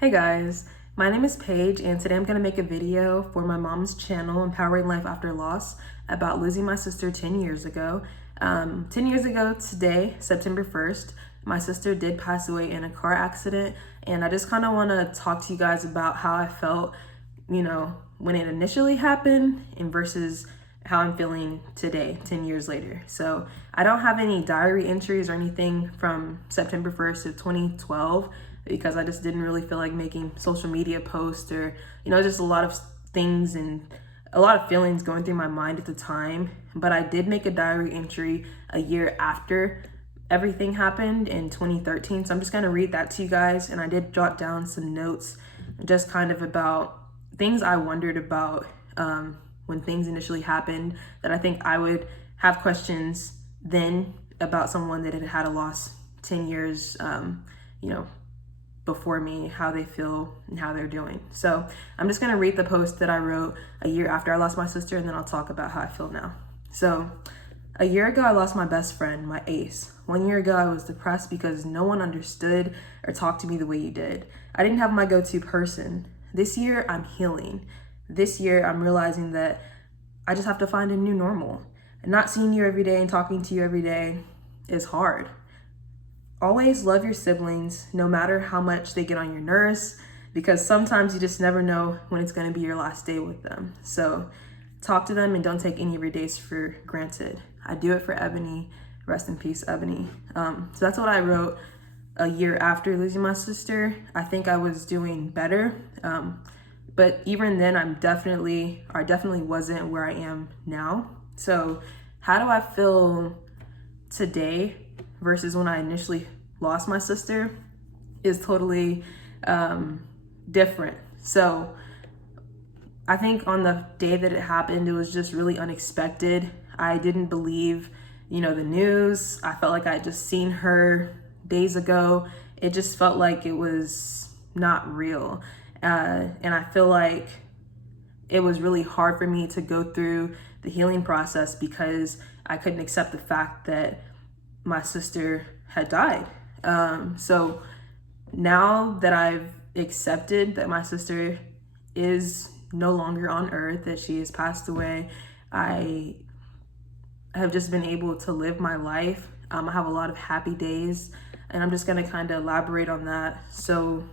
Hey guys, my name is Paige and today I'm going to make a video for my mom's channel, Empowering Life After Loss, about losing my sister 10 years ago. 10 years ago today, September 1st, my sister did pass away in a car accident, and I just kind of want to talk to you guys about how I felt, when it initially happened and versus how I'm feeling today, 10 years later. So I don't have any diary entries or anything from September 1st of 2012 because I just didn't really feel like making social media posts or, just a lot of things and a lot of feelings going through my mind at the time. But I did make a diary entry a year after everything happened in 2013. So I'm just gonna read that to you guys. And I did jot down some notes just kind of about things I wondered about when things initially happened, that I think I would have questions then about someone that had had a loss 10 years, before me, how they feel and how they're doing. So I'm just gonna read the post that I wrote a year after I lost my sister, and then I'll talk about how I feel now. So, a year ago, I lost my best friend, my ace. 1 year ago, I was depressed because no one understood or talked to me the way you did. I didn't have my go-to person. This year, I'm healing. This year, I'm realizing that I just have to find a new normal. And not seeing you every day and talking to you every day is hard. Always love your siblings, no matter how much they get on your nerves, because sometimes you just never know when it's going to be your last day with them. So talk to them and don't take any of your days for granted. I do it for Eboni. Rest in peace, Eboni. So that's what I wrote a year after losing my sister. I think I was doing better. But even then, I definitely wasn't where I am now. So how do I feel today versus when I initially lost my sister is totally different. So I think on the day that it happened, it was just really unexpected. I didn't believe, the news. I felt like I had just seen her days ago. It just felt like it was not real. And I feel like it was really hard for me to go through the healing process because I couldn't accept the fact that my sister had died. So now that I've accepted that my sister is no longer on earth, that she has passed away, I have just been able to live my life. I have a lot of happy days, and I'm just gonna kind of elaborate on that. So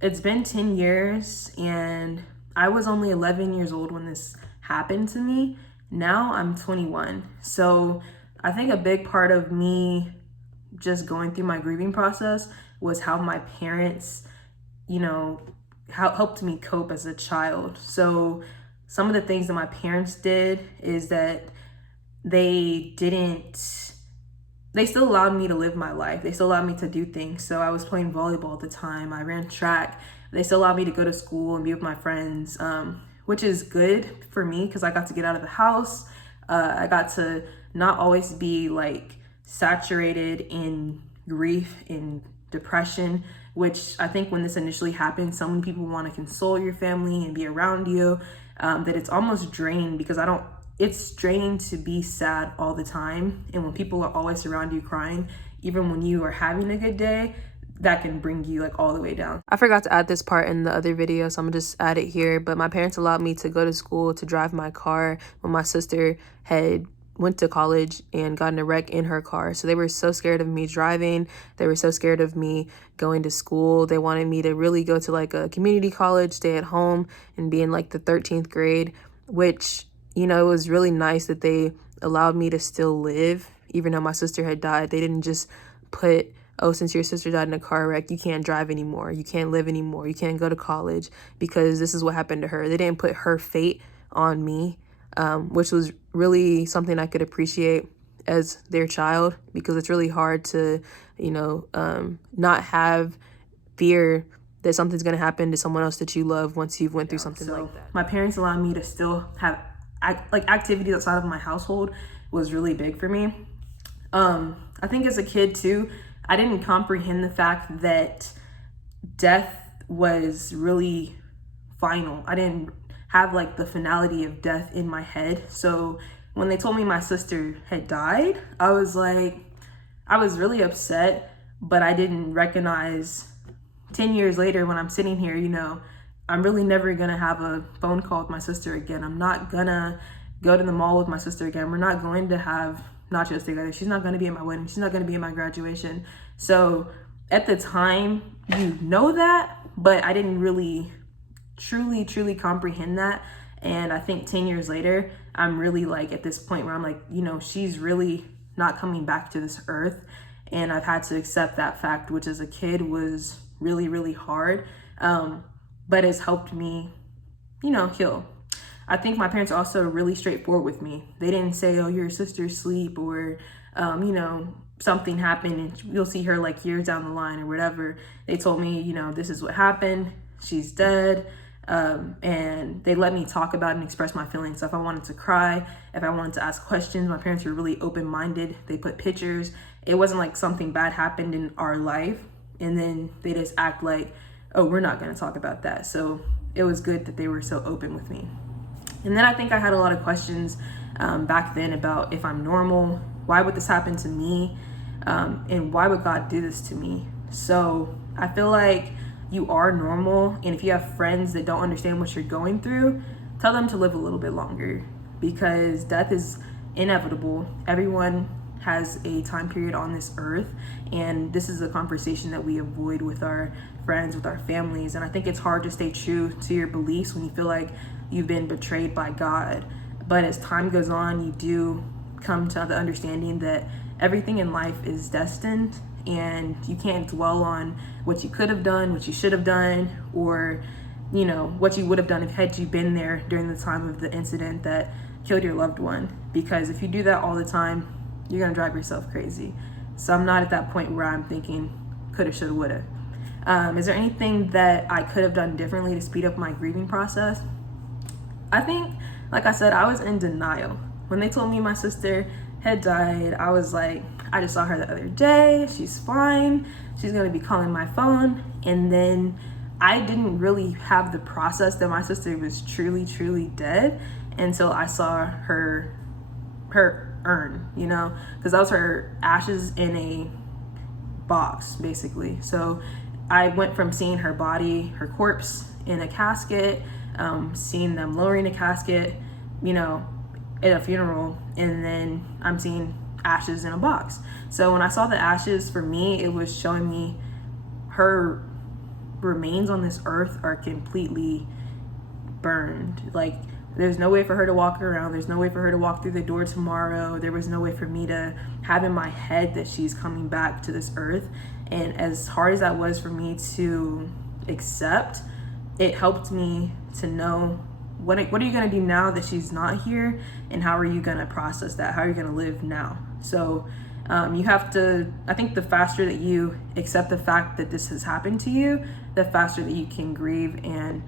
it's been 10 years, and I was only 11 years old when this happened to me. Now I'm 21. So I think a big part of me just going through my grieving process was how my parents, helped me cope as a child. So some of the things that my parents did is that they still allowed me to live my life. They still allowed me to do things. So I was playing volleyball at the time. I ran track. They still allowed me to go to school and be with my friends, which is good for me because I got to get out of the house. I got to not always be like saturated in grief and depression, which I think when this initially happened, so many people want to console your family and be around you, that it's almost draining because it's draining to be sad all the time. And when people are always around you crying, even when you are having a good day, that can bring you like all the way down. I forgot to add this part in the other video, so I'm gonna just add it here. But my parents allowed me to go to school, to drive my car when my sister had went to college and got in a wreck in her car. So they were so scared of me driving. They were so scared of me going to school. They wanted me to really go to like a community college, stay at home and be in like the 13th grade, which, it was really nice that they allowed me to still live, even though my sister had died. They didn't just put, oh, since your sister died in a car wreck, you can't drive anymore, you can't live anymore, you can't go to college because this is what happened to her. They didn't put her fate on me, which was really something I could appreciate as their child, because it's really hard to, not have fear that something's going to happen to someone else that you love once you've went through something like that. My parents allowed me to still have activities outside of my household was really big for me. I think as a kid too, I didn't comprehend the fact that death was really final. I didn't have like the finality of death in my head. So when they told me my sister had died, I was really upset, but I didn't recognize 10 years later, when I'm sitting here, you know, I'm really never gonna have a phone call with my sister again. I'm not gonna go to the mall with my sister again. We're not going to have nachos together. She's not gonna be at my wedding. She's not gonna be at my graduation. So at the time, you know that, but I didn't really truly comprehend that. And I think 10 years later, I'm really like at this point where I'm like, you know, she's really not coming back to this earth. And I've had to accept that fact, which as a kid was really hard. But it's helped me, you know, heal. I think my parents are also really straightforward with me. They didn't say, oh, your sister's asleep, or, you know, something happened and you'll see her like years down the line or whatever. They told me, you know, this is what happened. She's dead. And they let me talk about and express my feelings. So if I wanted to cry, if I wanted to ask questions, my parents were really open-minded. They put pictures. It wasn't like something bad happened in our life and then they just act like, oh, we're not going to talk about that. So it was good that they were so open with me. And then I think I had a lot of questions back then about if I'm normal, why would this happen to me, and why would God do this to me? So I feel like you are normal, and if you have friends that don't understand what you're going through, tell them to live a little bit longer, because death is inevitable. Everyone has a time period on this earth, and this is a conversation that we avoid with our friends, with our families. And I think it's hard to stay true to your beliefs when you feel like you've been betrayed by God. But as time goes on, you do come to the understanding that everything in life is destined, and you can't dwell on what you could have done, what you should have done, or, you know, what you would have done if had you been there during the time of the incident that killed your loved one. Because if you do that all the time, you're gonna drive yourself crazy. So I'm not at that point where I'm thinking coulda, shoulda, woulda. Is there anything that I could have done differently to speed up my grieving process? I think, like I said, I was in denial. When they told me my sister had died, I was like, I just saw her the other day, she's fine, she's gonna be calling my phone. And then I didn't really have the process that my sister was truly dead until I saw her urn, you know, because that was her ashes in a box, basically. So I went from seeing her body, her corpse in a casket, seeing them lowering a casket, you know, at a funeral, and then I'm seeing ashes in a box. So when I saw the ashes, for me, it was showing me her remains on this earth are completely burned. Like, there's no way for her to walk around. There's no way for her to walk through the door tomorrow. There was no way for me to have in my head that she's coming back to this earth. And as hard as that was for me to accept, it helped me to know what are you going to do now that she's not here, and how are you going to process that? How are you going to live now? So you have to, I think the faster that you accept the fact that this has happened to you, the faster that you can grieve and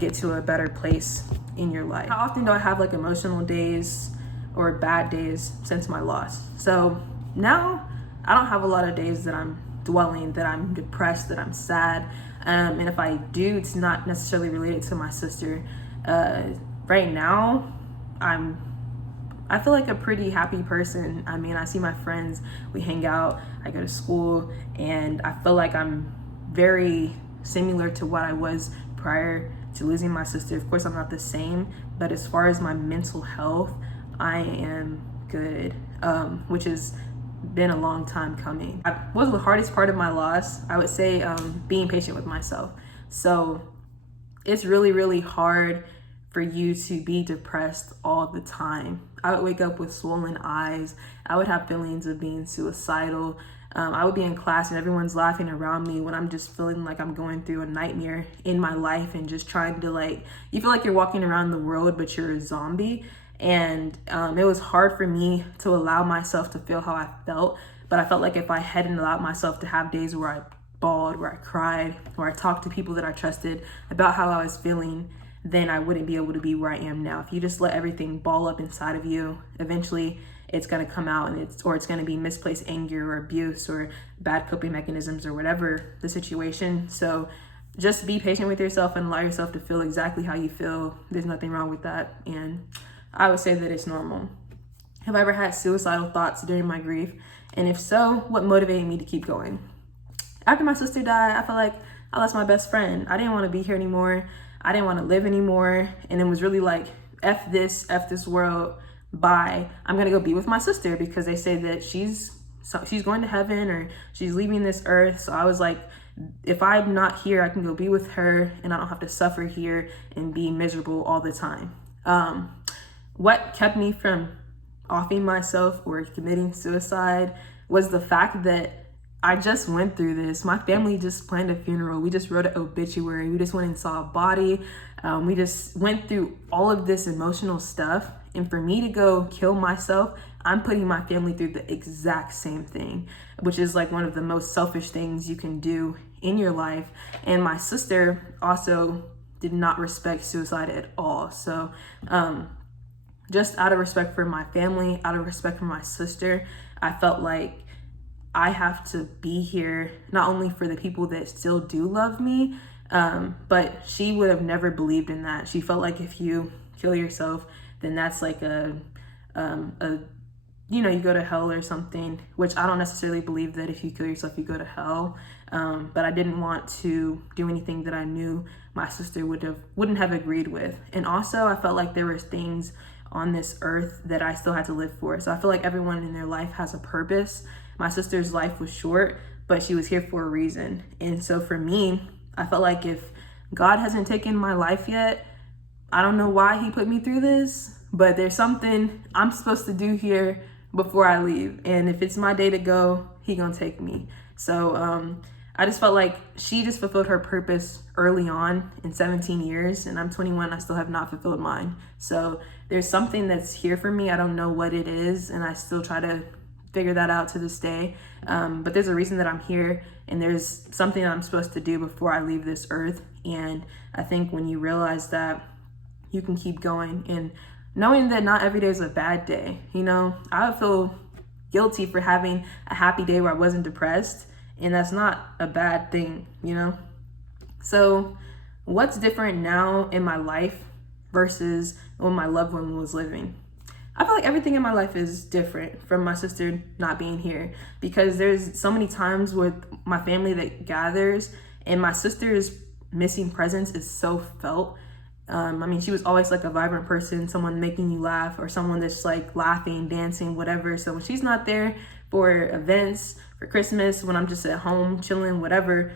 get to a better place in your life. How often do I have like emotional days or bad days since my loss? So now I don't have a lot of days that I'm dwelling, that I'm depressed, that I'm sad. And if I do, it's not necessarily related to my sister. Right now, I feel like a pretty happy person. I mean, I see my friends, we hang out, I go to school, and I feel like I'm very similar to what I was prior to losing my sister. Of course, I'm not the same, but as far as my mental health, I am good, which has been a long time coming. What was the hardest part of my loss? I would say being patient with myself. So it's really hard for you to be depressed all the time. I would wake up with swollen eyes. I would have feelings of being suicidal. I would be in class and everyone's laughing around me when I'm just feeling like I'm going through a nightmare in my life and just trying to, like, you feel like you're walking around the world, but you're a zombie. And it was hard for me to allow myself to feel how I felt. But I felt like if I hadn't allowed myself to have days where I bawled, where I cried, where I talked to people that I trusted about how I was feeling, then I wouldn't be able to be where I am now. If you just let everything ball up inside of you, eventually it's gonna come out, and it's gonna be misplaced anger or abuse or bad coping mechanisms or whatever the situation. So just be patient with yourself and allow yourself to feel exactly how you feel. There's nothing wrong with that. And I would say that it's normal. Have I ever had suicidal thoughts during my grief? And if so, what motivated me to keep going? After my sister died, I felt like I lost my best friend. I didn't want to be here anymore. I didn't want to live anymore. And it was really like, F this world, bye. I'm going to go be with my sister because they say that she's going to heaven or she's leaving this earth. So I was like, if I'm not here, I can go be with her and I don't have to suffer here and be miserable all the time. What kept me from offing myself or committing suicide was the fact that I just went through this. My family just planned a funeral. We just wrote an obituary. We just went and saw a body. We just went through all of this emotional stuff. And for me to go kill myself, I'm putting my family through the exact same thing, which is like one of the most selfish things you can do in your life. And my sister also did not respect suicide at all. So just out of respect for my family, out of respect for my sister, I felt like I have to be here not only for the people that still do love me, but she would have never believed in that. She felt like if you kill yourself, then that's like you go to hell or something, which I don't necessarily believe that if you kill yourself, you go to hell. But I didn't want to do anything that I knew my sister wouldn't have agreed with. And also I felt like there were things on this earth that I still had to live for. So I feel like everyone in their life has a purpose. My sister's life was short, but she was here for a reason. And so for me, I felt like if God hasn't taken my life yet, I don't know why he put me through this, but there's something I'm supposed to do here before I leave. And if it's my day to go, he gonna take me. So I just felt like she just fulfilled her purpose early on in 17 years, and I'm 21, I still have not fulfilled mine. So there's something that's here for me. I don't know what it is, and I still try to figure that out to this day. But there's a reason that I'm here, and there's something that I'm supposed to do before I leave this earth. And I think when you realize that, you can keep going, and knowing that not every day is a bad day. I would feel guilty for having a happy day where I wasn't depressed, and that's not a bad thing, So what's different now in my life versus when my loved one was living? I feel like everything in my life is different from my sister not being here, because there's so many times with my family that gathers and my sister's missing presence is so felt. She was always like a vibrant person, someone making you laugh, or someone that's like laughing, dancing, whatever. So when she's not there for events, for Christmas, when I'm just at home chilling, whatever,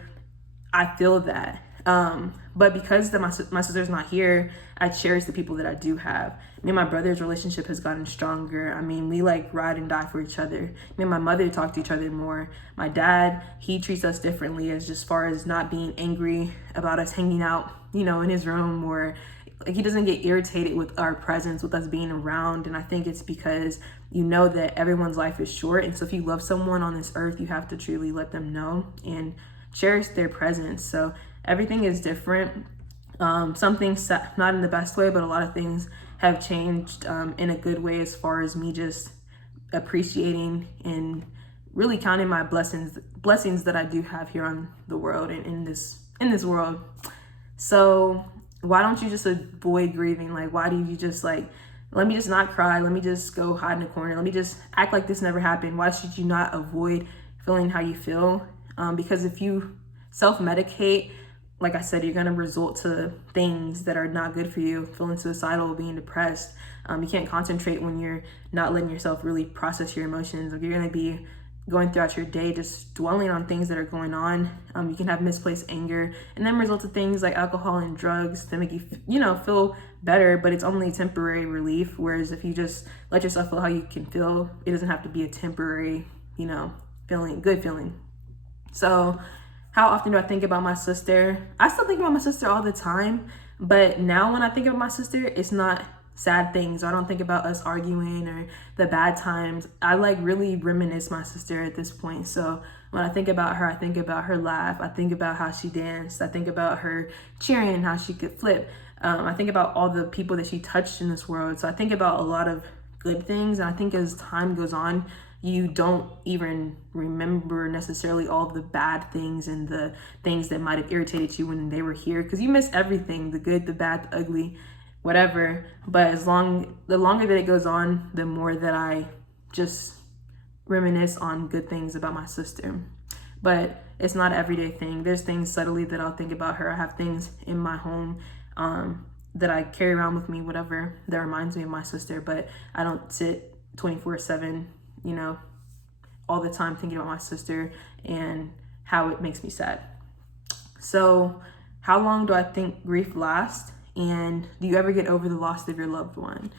I feel that. But because my sister's not here, I cherish the people that I do have. Me and my brother's relationship has gotten stronger. We like ride and die for each other. Me and my mother talk to each other more. My dad, he treats us differently, as far as not being angry about us hanging out, in his room, or like he doesn't get irritated with our presence, with us being around. And I think it's because that everyone's life is short. And so if you love someone on this earth, you have to truly let them know and cherish their presence. So everything is different. Some things not in the best way, but a lot of things have changed in a good way, as far as me just appreciating and really counting my blessings that I do have here on the world and in this world. So why don't you just avoid grieving? Like, why do you just like, let me just not cry, let me just go hide in a corner, let me just act like this never happened? Why should you not avoid feeling how you feel? Because if you self-medicate, like I said, you're going to result to things that are not good for you, feeling suicidal, being depressed. You can't concentrate when you're not letting yourself really process your emotions. Like, you're going to be going throughout your day just dwelling on things that are going on. You can have misplaced anger, and then result to things like alcohol and drugs to make you feel better, but it's only temporary relief. Whereas if you just let yourself feel how you can feel, it doesn't have to be a temporary good feeling. So how often do I think about my sister? I still think about my sister all the time, but now when I think about my sister, it's not sad things. I don't think about us arguing or the bad times. I like really reminisce my sister at this point. So when I think about her, I think about her laugh. I think about how she danced. I think about her cheering and how she could flip. I think about all the people that she touched in this world. So I think about a lot of good things. And I think as time goes on, you don't even remember necessarily all of the bad things and the things that might have irritated you when they were here, because you miss everything, the good, the bad, the ugly, whatever. But the longer that it goes on, the more that I just reminisce on good things about my sister. but it's not an everyday thing. There's things subtly that I'll think about her. I have things in my home that I carry around with me, whatever, that reminds me of my sister, but I don't sit 24/7, all the time thinking about my sister and how it makes me sad. So how long do I think grief lasts? And do you ever get over the loss of your loved one?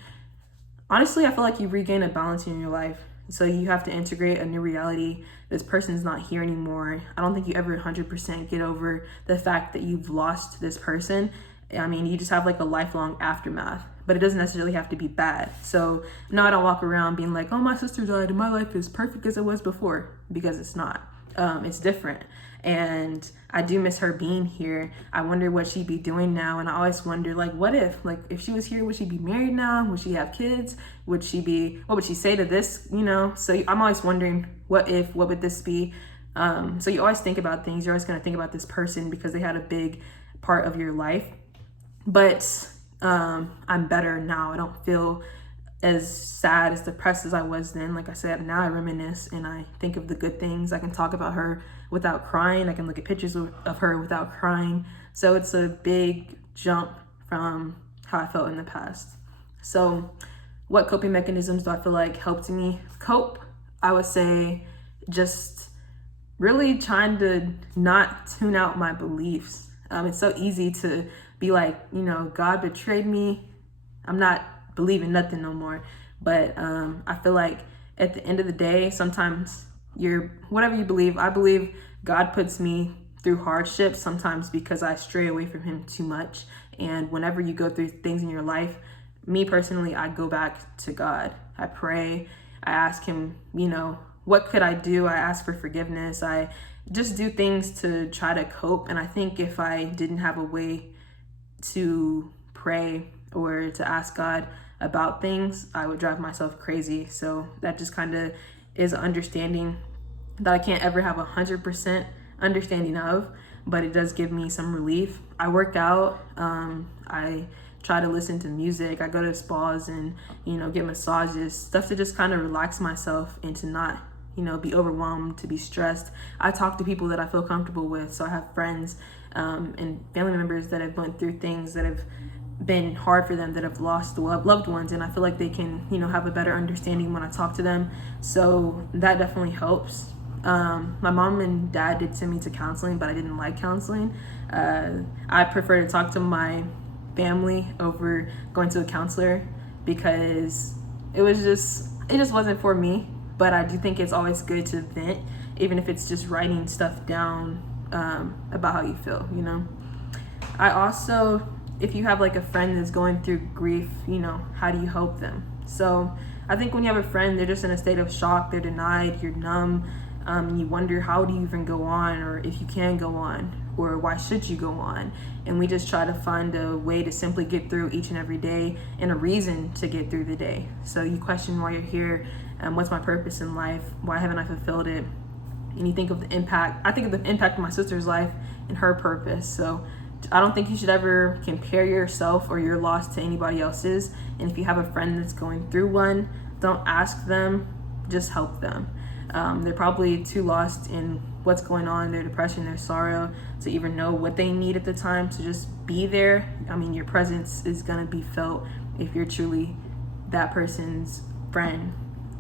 Honestly, I feel like you regain a balance in your life. So you have to integrate a new reality. This person's not here anymore. I don't think you ever 100% get over the fact that you've lost this person. I mean, you just have like a lifelong aftermath, but it doesn't necessarily have to be bad. So no, I don't walk around being like, oh, my sister died and my life is perfect as it was before, because it's not. It's different. And I do miss her being here. I wonder what she'd be doing now. And I always wonder, like, what if she was here, would she be married now? Would she have kids? What would she say to this? So I'm always wondering, what would this be? So you always think about things. You're always going to think about this person because they had a big part of your life. But I'm better now. I don't feel as sad, as depressed as I was then. Like I said, now I reminisce and I think of the good things. I can talk about her without crying. I can look at pictures of her without crying. So it's a big jump from how I felt in the past. So what coping mechanisms do I feel like helped me cope? I would say just really trying to not tune out my beliefs. It's so easy to be like, God betrayed me. I'm not believing nothing no more. But I feel like at the end of the day, sometimes whatever you believe, I believe God puts me through hardships sometimes because I stray away from him too much. And whenever you go through things in your life, me personally, I go back to God. I pray. I ask him, what could I do? I ask for forgiveness. I just do things to try to cope. And I think if I didn't have a way to pray or to ask God about things, I would drive myself crazy. So that just kind of is an understanding that I can't ever have 100% understanding of, but it does give me some relief. I work out. I try to listen to music. I go to spas and, get massages, stuff to just kind of relax myself and to not, be overwhelmed, to be stressed. I talk to people that I feel comfortable with. So I have friends and family members that have went through things that have been hard for them, that have lost loved ones, and I feel like they can have a better understanding when I talk to them. So that definitely helps. My mom and dad did send me to counseling, but I didn't like counseling. I prefer to talk to my family over going to a counselor because it just wasn't for me. But I do think it's always good to vent, even if it's just writing stuff down about how you feel. I also, if you have like a friend that's going through grief, how do you help them? So I think when you have a friend, they're just in a state of shock, they're denied, you're numb, you wonder, how do you even go on, or if you can go on, or why should you go on? And we just try to find a way to simply get through each and every day and a reason to get through the day. So you question why you're here, what's my purpose in life, why haven't I fulfilled it? And you think of the impact. I think of the impact of my sister's life and her purpose. So I don't think you should ever compare yourself or your loss to anybody else's. And if you have a friend that's going through one, don't ask them, just help them. They're probably too lost in what's going on, their depression, their sorrow, to even know what they need at the time. So just be there. I mean, your presence is going to be felt if you're truly that person's friend.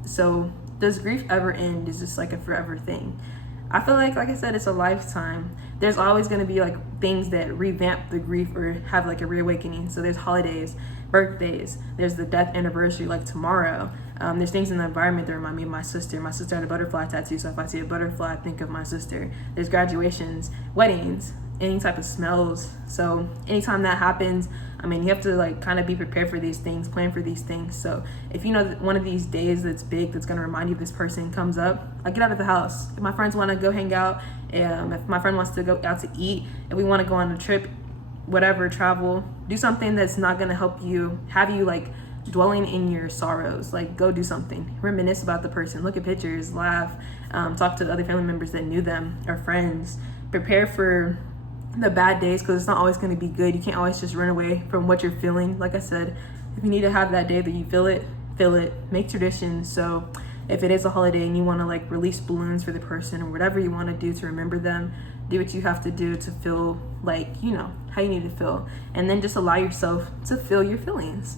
So does grief ever end? Is this like a forever thing? I feel like I said, it's a lifetime. There's always going to be like things that revamp the grief or have like a reawakening. So there's holidays, birthdays, there's the death anniversary like tomorrow. There's things in the environment that remind me of my sister. My sister had a butterfly tattoo, so if I see a butterfly, I think of my sister. There's graduations, weddings, any type of smells. So anytime that happens, you have to like kind of be prepared for these things, plan for these things. So if you know that one of these days that's big, that's going to remind you of this person comes up, I get out of the house. If my friends want to go hang out, if my friend wants to go out to eat, if we want to go on a trip, whatever, travel, do something that's not going to have you like dwelling in your sorrows. Like, go do something, reminisce about the person, look at pictures, laugh, talk to the other family members that knew them or friends. Prepare for the bad days, because it's not always going to be good. You can't always just run away from what you're feeling. Like I said, if you need to have that day that you feel it, make traditions. So if it is a holiday and you want to like release balloons for the person or whatever you want to do to remember them, do what you have to do to feel like, you know, how you need to feel. And then just allow yourself to feel your feelings.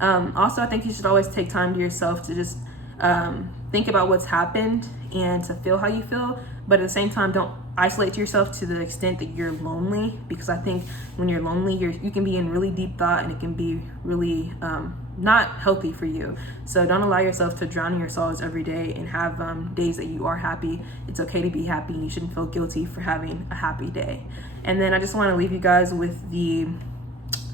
Also, I think you should always take time to yourself to just think about what's happened and to feel how you feel. But at the same time, don't isolate yourself to the extent that you're lonely, because I think when you're lonely, you can be in really deep thought, and it can be really not healthy for you. So don't allow yourself to drown in your sorrows every day, and have days that you are happy. It's okay to be happy. You shouldn't feel guilty for having a happy day. And then I just want to leave you guys with the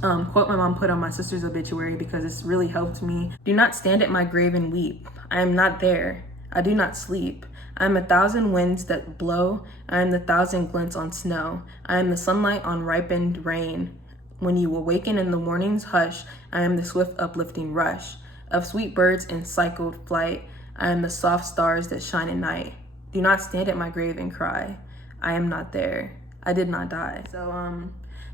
quote my mom put on my sister's obituary, because it's really helped me. Do not stand at my grave and weep. I am not there. I do not sleep. I am 1,000 winds that blow. I am the 1,000 glints on snow. I am the sunlight on ripened rain. When you awaken in the morning's hush, I am the swift uplifting rush of sweet birds in cycled flight. I am the soft stars that shine at night. Do not stand at my grave and cry. I am not there. I did not die. So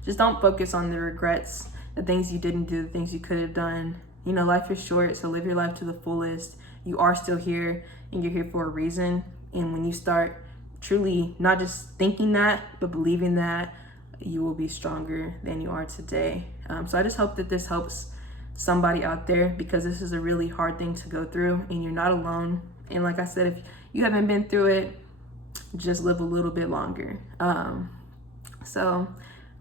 just don't focus on the regrets, the things you didn't do, the things you could have done. You know, life is short, so live your life to the fullest. You are still here, and you're here for a reason. And when you start truly not just thinking that, but believing that, you will be stronger than you are today. So I just hope that this helps somebody out there, because this is a really hard thing to go through, and you're not alone. And like I said, if you haven't been through it, just live a little bit longer. So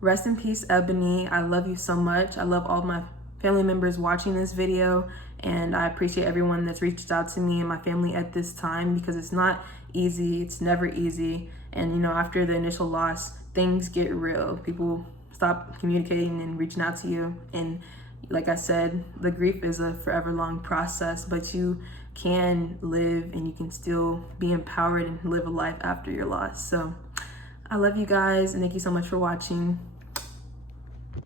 rest in peace, Eboni. I love you so much. I love all my family members watching this video, and I appreciate everyone that's reached out to me and my family at this time, because it's not easy. It's never easy. And you know, after the initial loss, things get real. People stop communicating and reaching out to you. And like I said, the grief is a forever long process, but you can live, and you can still be empowered and live a life after your loss. So I love you guys, and thank you so much for watching.